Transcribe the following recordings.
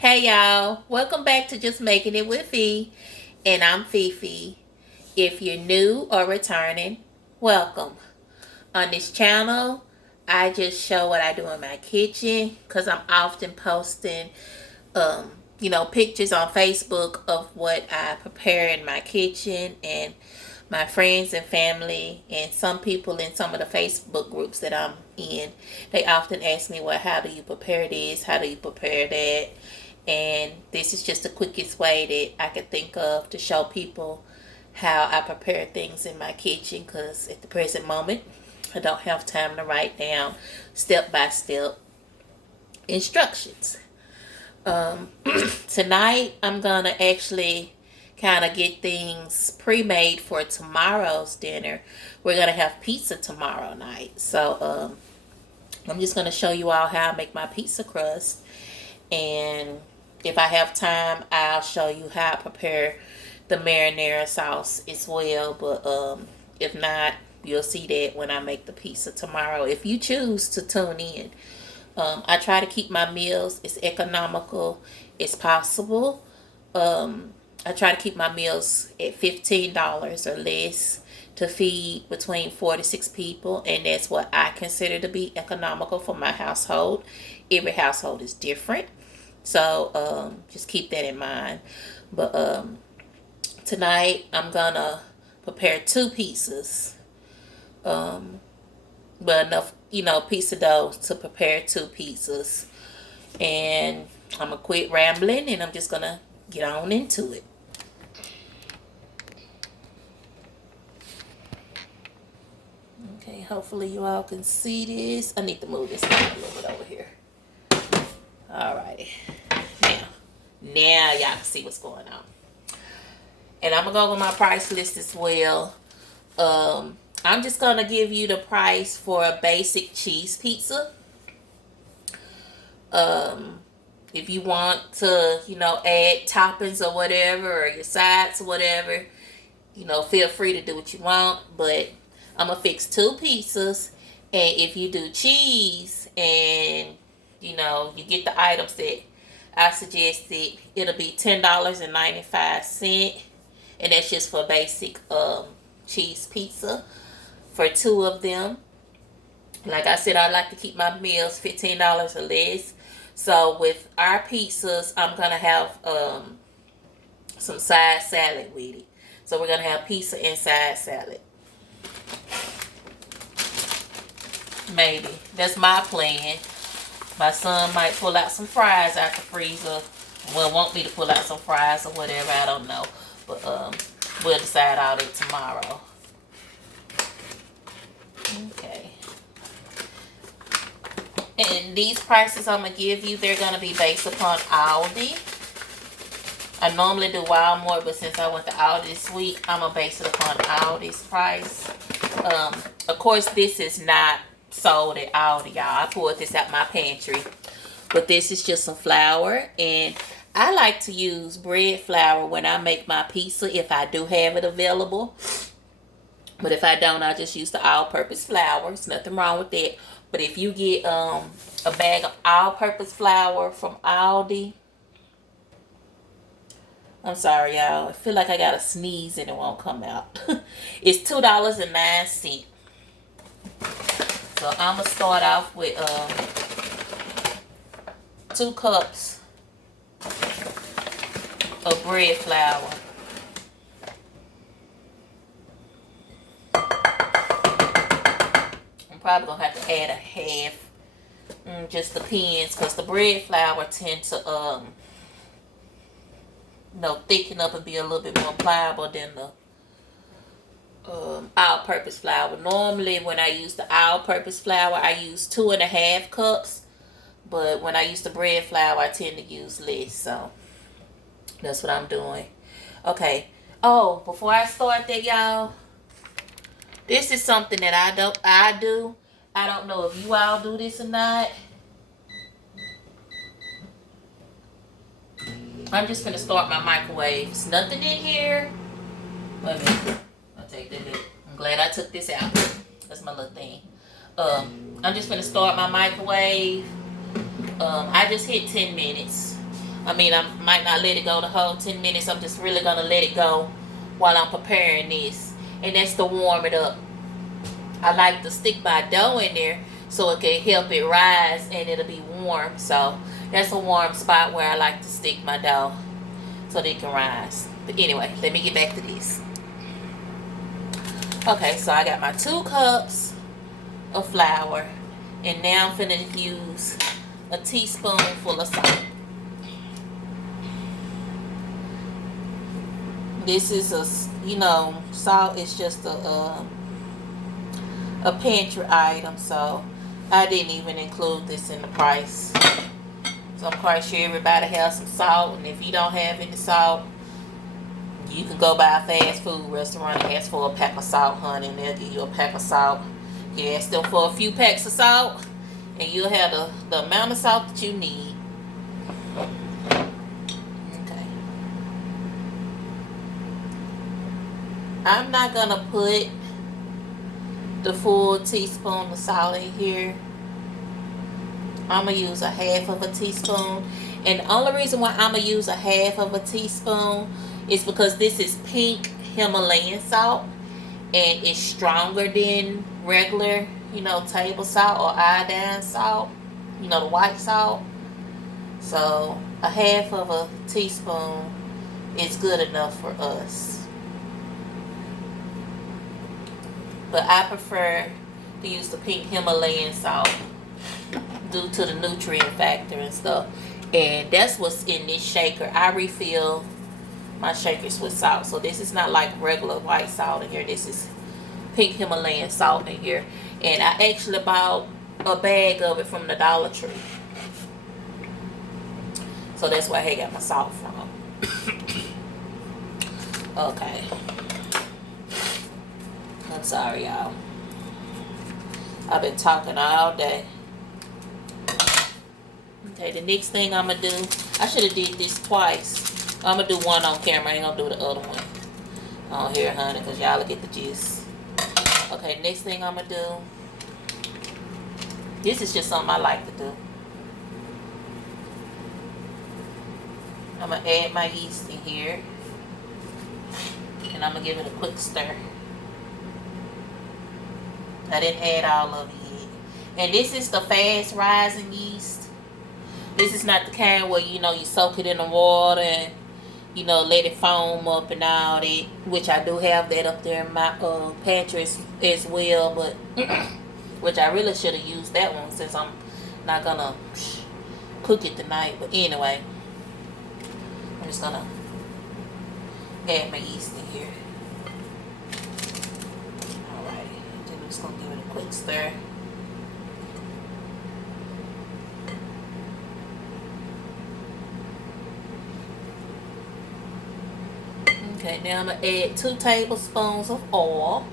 Hey y'all, welcome back to Just Making It with Fee, and I'm Fifi. If you're new or returning, welcome. On this channel, I just show what I do in my kitchen because I'm often posting, pictures on Facebook of what I prepare in my kitchen, and my friends and family and some people in some of the Facebook groups that I'm in, they often ask me, well, how do you prepare this? How do you prepare that? And this is just the quickest way that I could think of to show people how I prepare things in my kitchen, because at the present moment, I don't have time to write down step by step instructions. Um, Tonight, I'm going to actually kind of get things pre-made for tomorrow's dinner. We're going to have pizza tomorrow night. So I'm just going to show you all how I make my pizza crust. And if I have time, I'll show you how I prepare the marinara sauce as well. But if not, you'll see that when I make the pizza tomorrow, if you choose to tune in. I try to keep my meals as economical as possible. I try to keep my meals at $15 or less to feed between 4 to 6 people, and that's what I consider to be economical for my household. Every household is different, so just keep that in mind. But tonight I'm gonna prepare two pizzas. Um, but enough, piece of dough to prepare two pizzas. And I'm gonna quit rambling and I'm just gonna get on into it. Okay, hopefully you all can see this. I need to move this a little bit over here. Alrighty. Now y'all can see what's going on. And I'm gonna go with my price list as well. I'm just gonna give you the price for a basic cheese pizza. Um, if you want to, add toppings or whatever, or your sides or whatever, feel free to do what you want. But I'm gonna fix two pizzas, and if you do cheese and you get the items that I suggested, it'll be $10.95, and that's just for basic cheese pizza for two of them. Like I said, I like to keep my meals $15 or less. So with our pizzas, I'm gonna have some side salad with it. So we're gonna have pizza and side salad. Maybe that's my plan. My son might pull out some fries out the freezer. Well, want me to pull out some fries or whatever. I don't know, but we'll decide all that tomorrow. Okay. And these prices I'm going to give you, they're going to be based upon Aldi. I normally do Walmart, but since I went to Aldi this week, I'm going to base it upon Aldi's price. Of course, this is not sold at Aldi, y'all. I pulled this out my pantry. But this is just some flour. And I like to use bread flour when I make my pizza, if I do have it available. But if I don't, I just use the all-purpose flour. There's nothing wrong with that. But if you get a bag of all-purpose flour from Aldi, I'm sorry, y'all. I feel like I got to sneeze and it won't come out. It's $2.09. So I'm going to start off with 2 cups of bread flour. Probably gonna have to add a half. Just depends, because the bread flour tend to thicken up and be a little bit more pliable than the all-purpose flour. Normally when I use the all-purpose flour, I use 2.5 cups, but when I use the bread flour, I tend to use less. So that's what I'm doing. Okay. Oh, before I start that, y'all, this is something that I do. I don't know if you all do this or not. I'm just gonna start my microwave. There's nothing in here. Wait a minute. I'll take that bit. I'm glad I took this out. That's my little thing. I'm just gonna start my microwave. I just hit 10 minutes. I mean, I might not let it go the whole 10 minutes. I'm just really going to let it go while I'm preparing this. And that's to warm it up. I like to stick my dough in there so it can help it rise and it'll be warm. So that's a warm spot where I like to stick my dough so that it can rise. But anyway, let me get back to this. Okay, so I got my 2 cups of flour. And now I'm finna use a teaspoonful of salt. This is salt is just a pantry item, so I didn't even include this in the price. So I'm quite sure everybody has some salt, and if you don't have any salt, you can go by a fast food restaurant and ask for a pack of salt, honey, and they'll give you a pack of salt. You ask them for a few packs of salt, and you'll have the amount of salt that you need. Okay. I'm not gonna put the full teaspoon of salt in here. I'm gonna use a half of a teaspoon, and the only reason why I'm gonna use a half of a teaspoon is because this is pink Himalayan salt, and it's stronger than regular, table salt or iodine salt, the white salt. So a half of a teaspoon is good enough for us. But I prefer to use the pink Himalayan salt due to the nutrient factor and stuff. And that's what's in this shaker. I refill my shakers with salt. So this is not like regular white salt in here. This is pink Himalayan salt in here. And I actually bought a bag of it from the Dollar Tree. So that's where I got my salt from. Okay. I'm sorry, y'all. I've been talking all day. Okay, the next thing I'm going to do, I should have did this twice. I'm going to do one on camera. I ain't going to do the other one on here, honey, because y'all will get the gist. Okay, next thing I'm going to do, this is just something I like to do. I'm going to add my yeast in here. And I'm going to give it a quick stir. I didn't add all of it yet. And this is the fast rising yeast. This is not the kind where, you soak it in the water and, let it foam up and all that. Which I do have that up there in my pantry as well. But, which I really should have used that one since I'm not going to cook it tonight. But anyway, I'm just going to add my yeast in here. Just gonna give it a quick stir. Okay, now I'm gonna add 2 tablespoons of oil.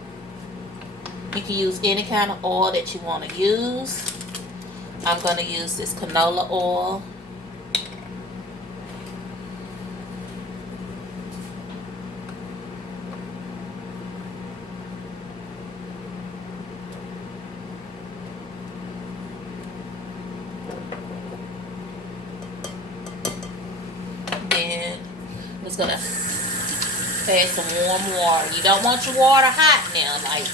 You can use any kind of oil that you want to use. I'm gonna use this canola oil. Just gonna add some warm water. You don't want your water hot now, like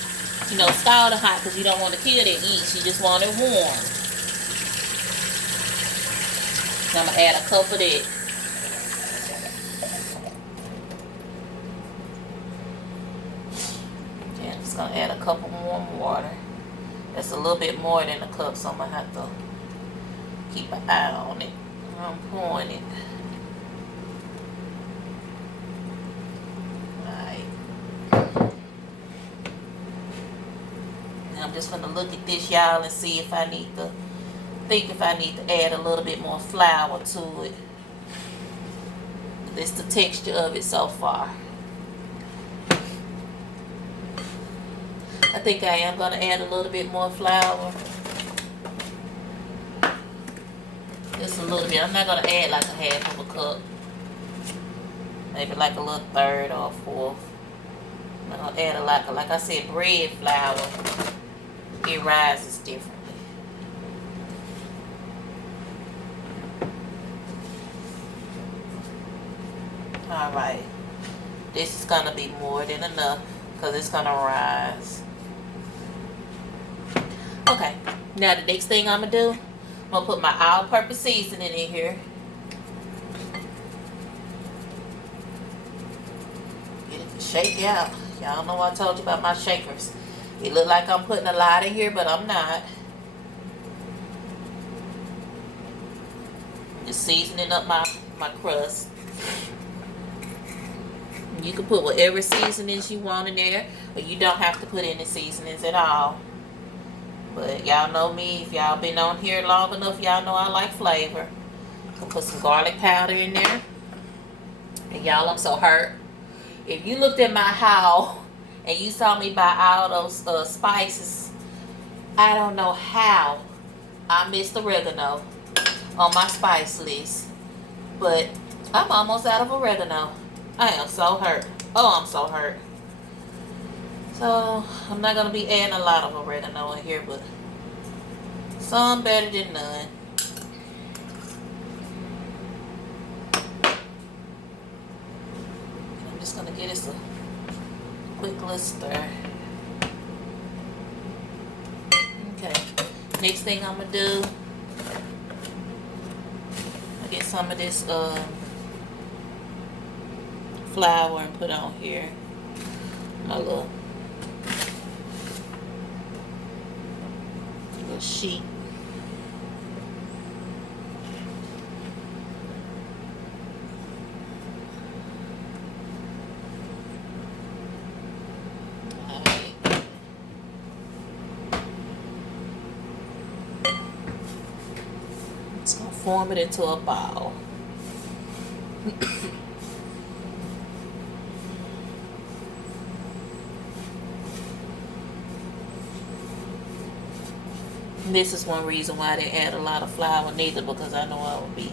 scalding hot, because you don't want to kill that yeast. You just want it warm. So I'm gonna add a cup of that. Okay, I'm just gonna add a cup of warm water. That's a little bit more than a cup, so I'm gonna have to keep an eye on it when I'm pouring it. I'm just going to look at this, y'all, and see if I need to add a little bit more flour to it. This is the texture of it so far. I think I am going to add a little bit more flour. Just a little bit. I'm not going to add like a half of a cup. Maybe like a little third or fourth. I'm going to add a lot. Like I said, bread flour, it rises differently. Alright. This is going to be more than enough because it's going to rise. Okay. Now the next thing I'm going to do, I'm going to put my all-purpose seasoning in here. Get it to shake out. Y'all know I told you about my shakers. It look like I'm putting a lot in here, but I'm not. Just seasoning up my crust. You can put whatever seasonings you want in there, or you don't have to put any seasonings at all. But y'all know me, if y'all been on here long enough, y'all know I like flavor. I'll put some garlic powder in there. And y'all, I'm so hurt. If you looked at my haul and you saw me buy all those spices, I don't know how I missed oregano on my spice list. But I'm almost out of oregano. I am so hurt. Oh, I'm so hurt. So, I'm not going to be adding a lot of oregano in here, but some better than none. I'm just going to get us a quick little stir. Okay. Next thing I'm going to do, I get some of this flour and put on here. My little sheet. Alright. Just gonna form it into a ball. This is one reason why they add a lot of flour, neither because I know I will be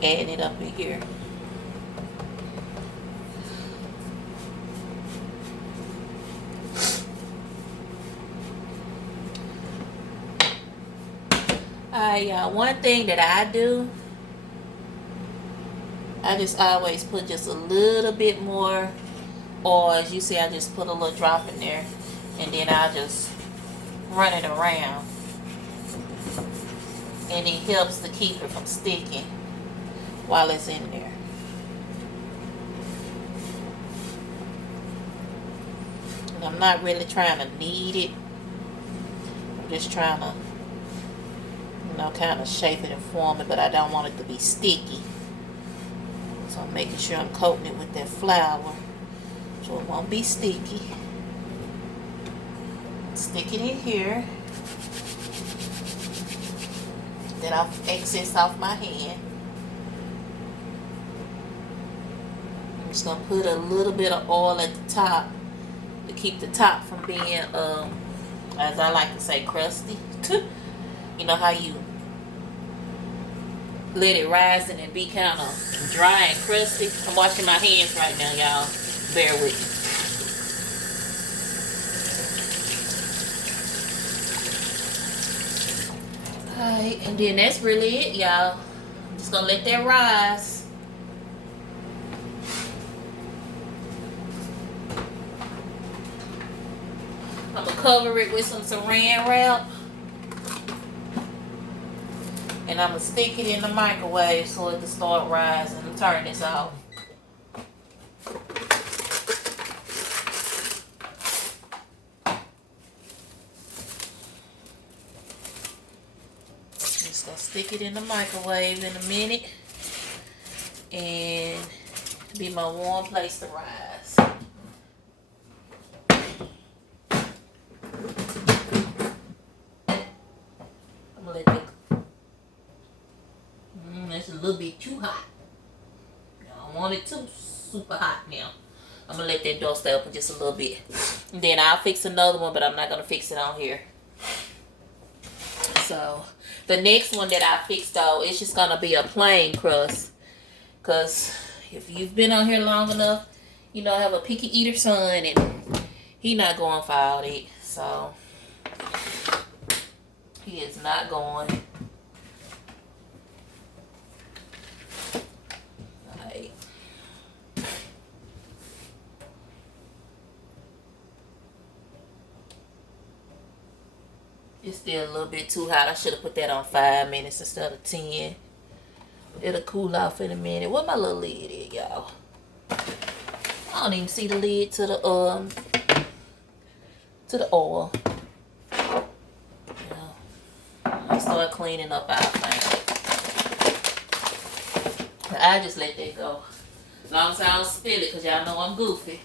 adding it up in here. Alright, y'all, one thing that I do, I just always put just a little bit more oil. As you see, I just put a little drop in there, and then I just run it around. And it helps to keep it from sticking while it's in there. And I'm not really trying to knead it. I'm just trying to, kind of shape it and form it, but I don't want it to be sticky. So I'm making sure I'm coating it with that flour so it won't be sticky. Stick it in here. Then I'll excess off my hand. I'm just gonna put a little bit of oil at the top to keep the top from being, as I like to say, crusty. You know how you let it rise and it be kind of dry and crusty. I'm washing my hands right now, y'all. Bear with me. Alright, and then that's really it, y'all. I'm just gonna let that rise. I'm gonna cover it with some saran wrap. And I'm gonna stick it in the microwave so it can start rising. I'm turning this off. Just gonna stick it in the microwave in a minute, and it'll be my warm place to rise. I'm gonna let it. It's a little bit too hot. I don't want it too super hot now. I'm gonna let that door stay open just a little bit. And then I'll fix another one, but I'm not gonna fix it on here. So the next one that I fixed though, it's just gonna be a plain crust. Cause if you've been on here long enough, you know I have a picky eater son and he not going for all that. So he is not going. Still a little bit too hot. I should have put that on 5 minutes instead of 10. It'll cool off in a minute. Where my little lid is, y'all? I don't even see the lid to the oil. I start cleaning up our thing. I just let that go. As long as I don't spill it, because y'all know I'm goofy.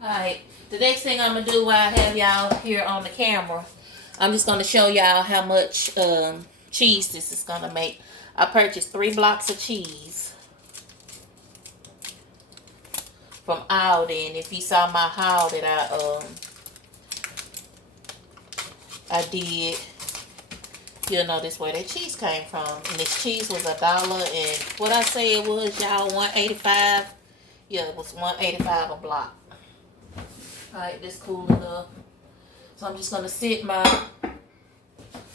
Alright, the next thing I'm going to do while I have y'all here on the camera, I'm just going to show y'all how much cheese this is going to make. I purchased 3 blocks of cheese from Aldi. And if you saw my haul that I did, you'll know this where that cheese came from. And this cheese was $1 and what I say it was, y'all, $1.85. Yeah, it was $1.85 a block. Alright, this cool enough. So I'm just gonna sit my,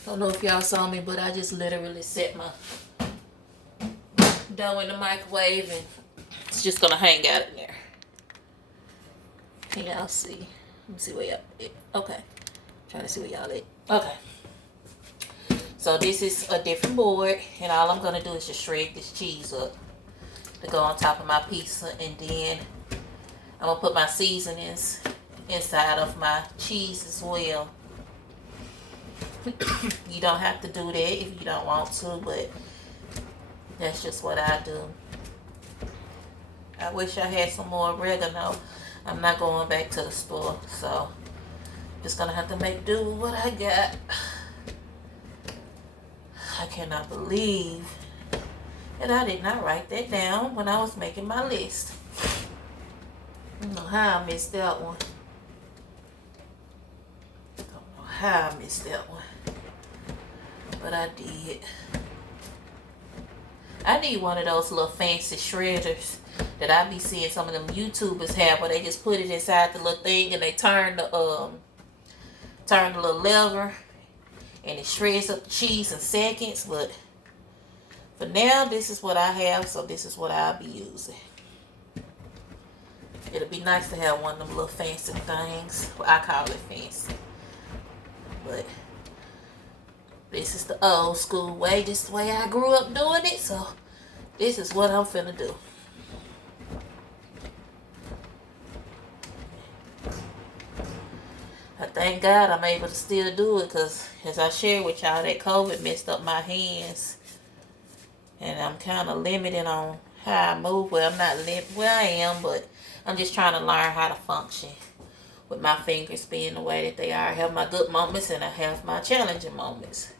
don't know if y'all saw me, but I just literally set my dough in the microwave and it's just gonna hang out in there. Can y'all see? Let me see where y'all at. Okay. Trying to see where y'all at. Okay. So this is a different board, and all I'm gonna do is just shred this cheese up to go on top of my pizza, and then I'm gonna put my seasonings inside of my cheese as well. You don't have to do that if you don't want to, but that's just what I do. I wish I had some more oregano. I'm not going back to the store, so just gonna have to make do with what I got. I cannot believe that I did not write that down when I was making my list. I don't know how I missed that one. How I missed that one, but I did. I need one of those little fancy shredders that I be seeing some of them YouTubers have, where they just put it inside the little thing and they turn the little lever and it shreds up the cheese in seconds. But for now, this is what I have, so this is what I'll be using. It'll be nice to have one of them little fancy things. Well, I call it fancy. But this is the old school way. This is the way I grew up doing it. So this is what I'm finna do. I thank God I'm able to still do it, because as I shared with y'all, that COVID messed up my hands. And I'm kind of limited on how I move. Well, I'm not limited. Well, I am, but I'm just trying to learn how to function with my fingers being the way that they are. I have my good moments and I have my challenging moments.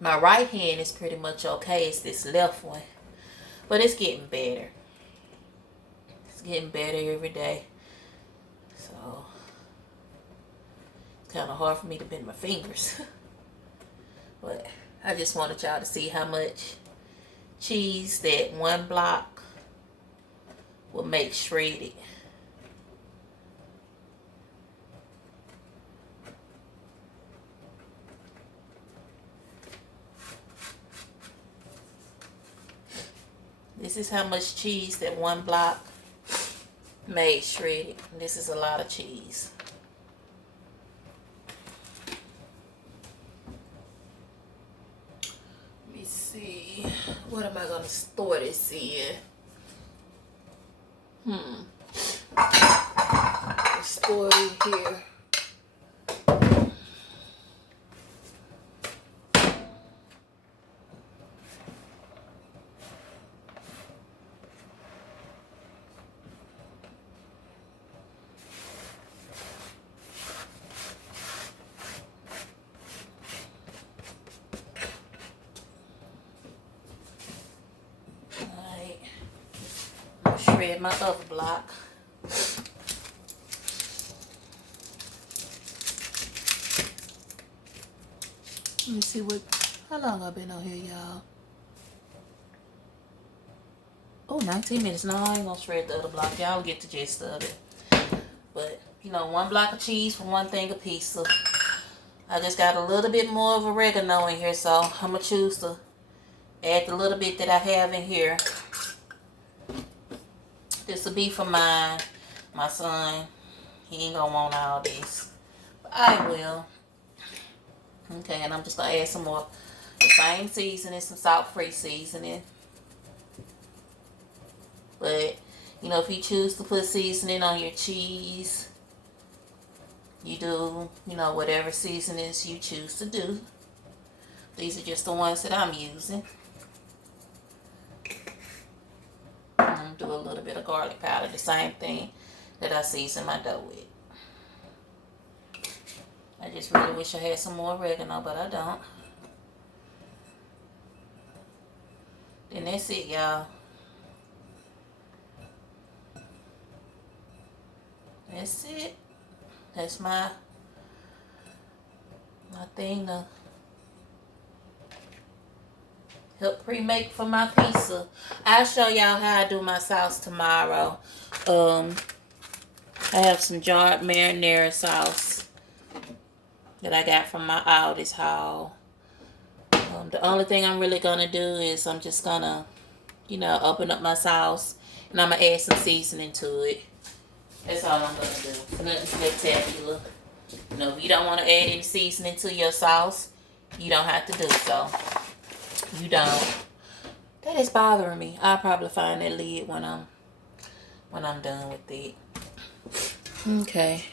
My right hand is pretty much okay. It's this left one. But it's getting better. It's getting better every day. So it's kind of hard for me to bend my fingers. But I just wanted y'all to see how much cheese that 1 block will make shredded. This is how much cheese that 1 block made shredded. This is a lot of cheese. Let me see. What am I going to store this in? Store it here. Shred my other block. Let me see how long I've been on here, y'all. Oh, 19 minutes. No, I ain't gonna shred the other block. Y'all get the gist of it. But, 1 block of cheese for 1 thing of pizza. I just got a little bit more of oregano in here, so I'm gonna choose to add the little bit that I have in here. This will be for my son. He ain't gonna want all this, but I will. Okay, and I'm just going to add some more the same seasoning, some salt-free seasoning. But, you know, if you choose to put seasoning on your cheese, you do, you know, whatever seasonings you choose to do. These are just the ones that I'm using. I'm going to do a little bit of garlic powder, the same thing that I season my dough with. I just really wish I had some more oregano, but I don't. And that's it, y'all. That's it. That's my thing to help pre-make for my pizza. I'll show y'all how I do my sauce tomorrow. I have some jarred marinara sauce that I got from my Aldi's haul. The only thing I'm really gonna do is I'm just gonna, you know, open up my sauce and I'm gonna add some seasoning to it. That's all I'm gonna do. Nothing spectacular. You know, if you don't want to add any seasoning to your sauce, you don't have to do so. You don't. That is bothering me. I'll probably find that lid when I'm done with it. Okay.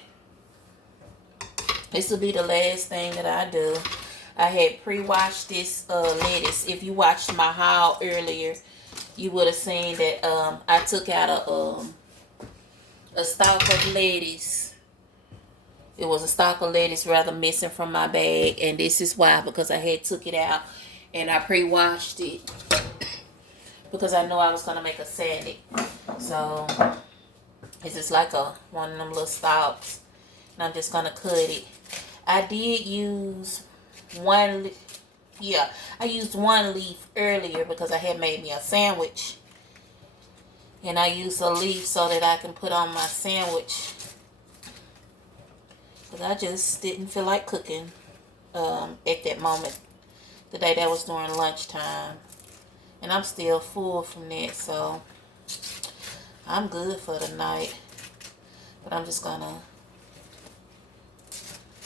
This will be the last thing that I do. I had pre-washed this lettuce. If you watched my haul earlier, you would have seen that I took out a stalk of lettuce. It was a stalk of lettuce rather missing from my bag, and this is why, because I had took it out and I pre-washed it because I know I was gonna make a salad. So it's just like one of them little stalks, and I'm just gonna cut it. I did use one leaf earlier because I had made me a sandwich, and I used a leaf so that I can put on my sandwich because I just didn't feel like cooking at that moment. The day that was during lunchtime, and I'm still full from that, so I'm good for the night. But I'm just gonna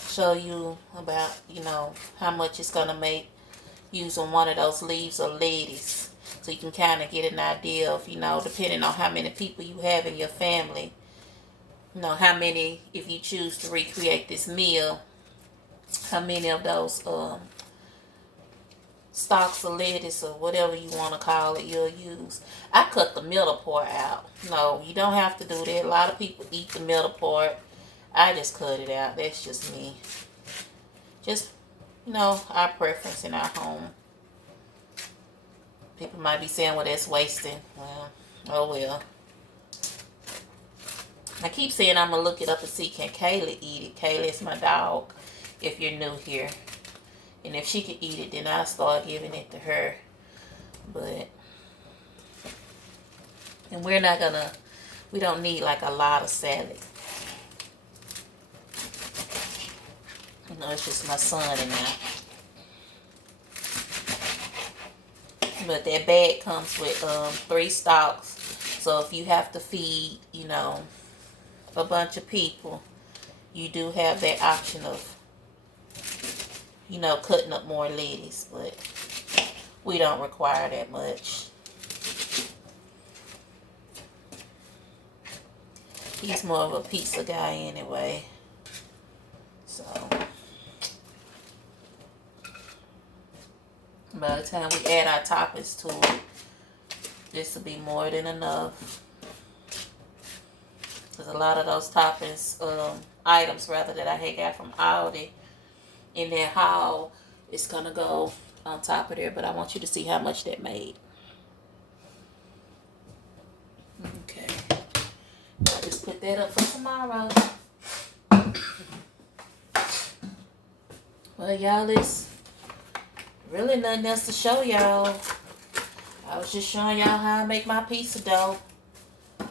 show you about, you know, how much it's gonna make using one of those leaves of lettuce, so you can kind of get an idea of, you know, depending on how many people you have in your family, you know, how many, if you choose to recreate this meal, how many of those stalks of lettuce or whatever you want to call it you'll use. I cut the middle part out. No, you don't have to do that. A lot of people eat the middle part. I just cut it out. That's just me. Just, you know, our preference in our home. People might be saying, well, that's wasting. Well, oh well. I keep saying I'm going to look it up and see, can Kayla eat it? Kayla is my dog, if you're new here. And if she could eat it, then I'll start giving it to her. But, and we don't need like a lot of salad. You know, it's just my son and I. But that bag comes with 3 stalks. So if you have to feed, you know, a bunch of people, you do have that option of, you know, cutting up more lettuce, but we don't require that much. He's more of a pizza guy anyway. So by the time we add our toppings to it, this will be more than enough. Because a lot of those toppings, items rather, that I had got from Aldi in their haul, it's gonna go on top of there, but I want you to see how much that made. Okay, I'll just put that up for tomorrow. Well, y'all, it's really nothing else to show y'all. I was just showing y'all how I make my pizza dough and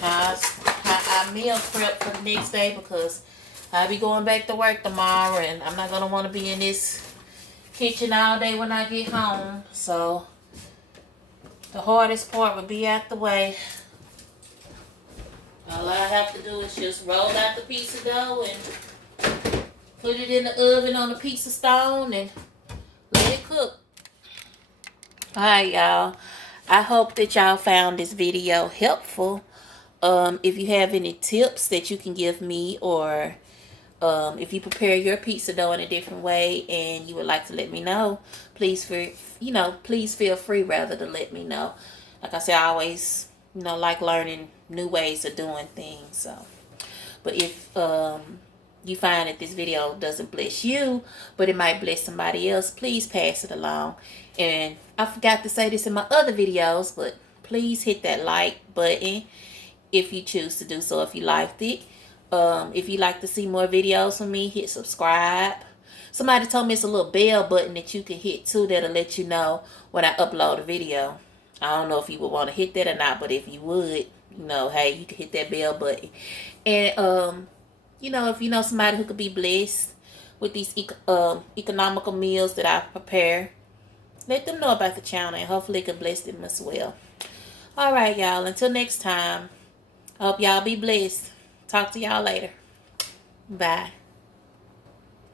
how I meal prep for the next day, because I'll be going back to work tomorrow, and I'm not going to want to be in this kitchen all day when I get home. So the hardest part will be out the way. All I have to do is just roll out the piece of dough and Put it in the oven on a pizza stone and let it cook. Alright, y'all. I hope that y'all found this video helpful. If you have any tips that you can give me, or if you prepare your pizza dough in a different way and you would like to let me know, please feel free rather to let me know. Like I said, I always like learning new ways of doing things. So, but if you find that this video doesn't bless you, but it might bless somebody else, please pass it along. And I forgot to say this in my other videos, but please hit that like button if you choose to do so, if you liked it. If you like to see more videos from me, hit subscribe. Somebody told me it's a little bell button that you can hit too, that'll let you know when I upload a video. I don't know if you would want to hit that or not, but if you would, hey, you can hit that bell button. And if you know somebody who could be blessed with these economical meals that I prepare, let them know about the channel, and hopefully it can bless them as well. All right, y'all. Until next time, I hope y'all be blessed. Talk to y'all later. Bye.